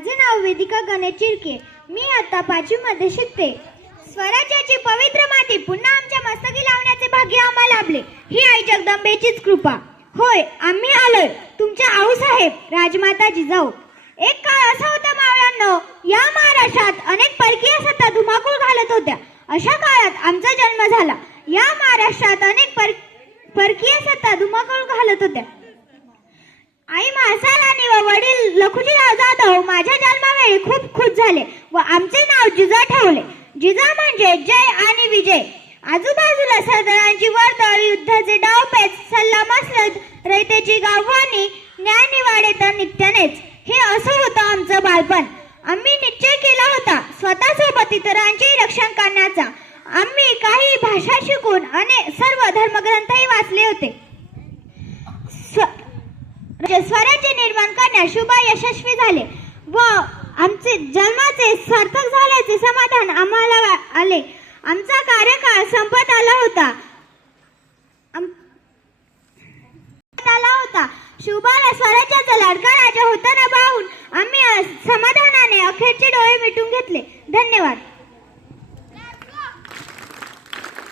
माझे नाव वेदिका गणेश चिरके. मी आता 5वी मध्ये शिकते. स्वराज्याची पवित्र माती पुन्हा आमच्या मस्तकी लावण्याचे भाग्य आम्हाला लाभले. ही आई जगदंबेचीच कृपा. होय, आम्ही आलोय तुमच्या आऊसाहेब राजमाता जिजाऊ. एक काळ असा होता मावळ्यांनो, या महाराष्ट्रात अनेक परकीय सत्ता धुमाकूळ घालत होत्या. अशा काळात आमचा जन्म झाला. या महाराष्ट्रात अनेक परकीय सत्ता धुमाकूळ घालत होत्या. आई म्हाळसाल आणि वडील लखुजीराव जाधव माझ्या जन्मावेळी खूप खुश झाले व आमचे नाव जिजा ठेवले. जिजा म्हणजे जय आणि विजय. आजूबाजूला सरदारांची वर्दळ, युद्धाचे डावपेच, सल्ला मसलत, रयतेची गाववाणी, न्यायनिवाडे तर नित्यानेच. हे असं होतं आमचं बालपण. आम्ही निश्चय केला होता स्वतःसोबत इतरांचे रक्षण करण्याचा. आम्ही काही भाषा शिकून अनेक सर्व धर्मग्रंथही वाचले होते. स्वराज्य निर्माण करण्यात शुभ यशस्वी झाले व आमचे जन्माचे सार्थक झाल्याचे समाधान आम्हाला आले. आमचा कार्यकाळ संपत आला होता. शुभाला स्वराज्याचा लाडका राजा होताना पाहून आम्ही समाधानाने अखेरचे डोळे मिटून घेतले. धन्यवाद.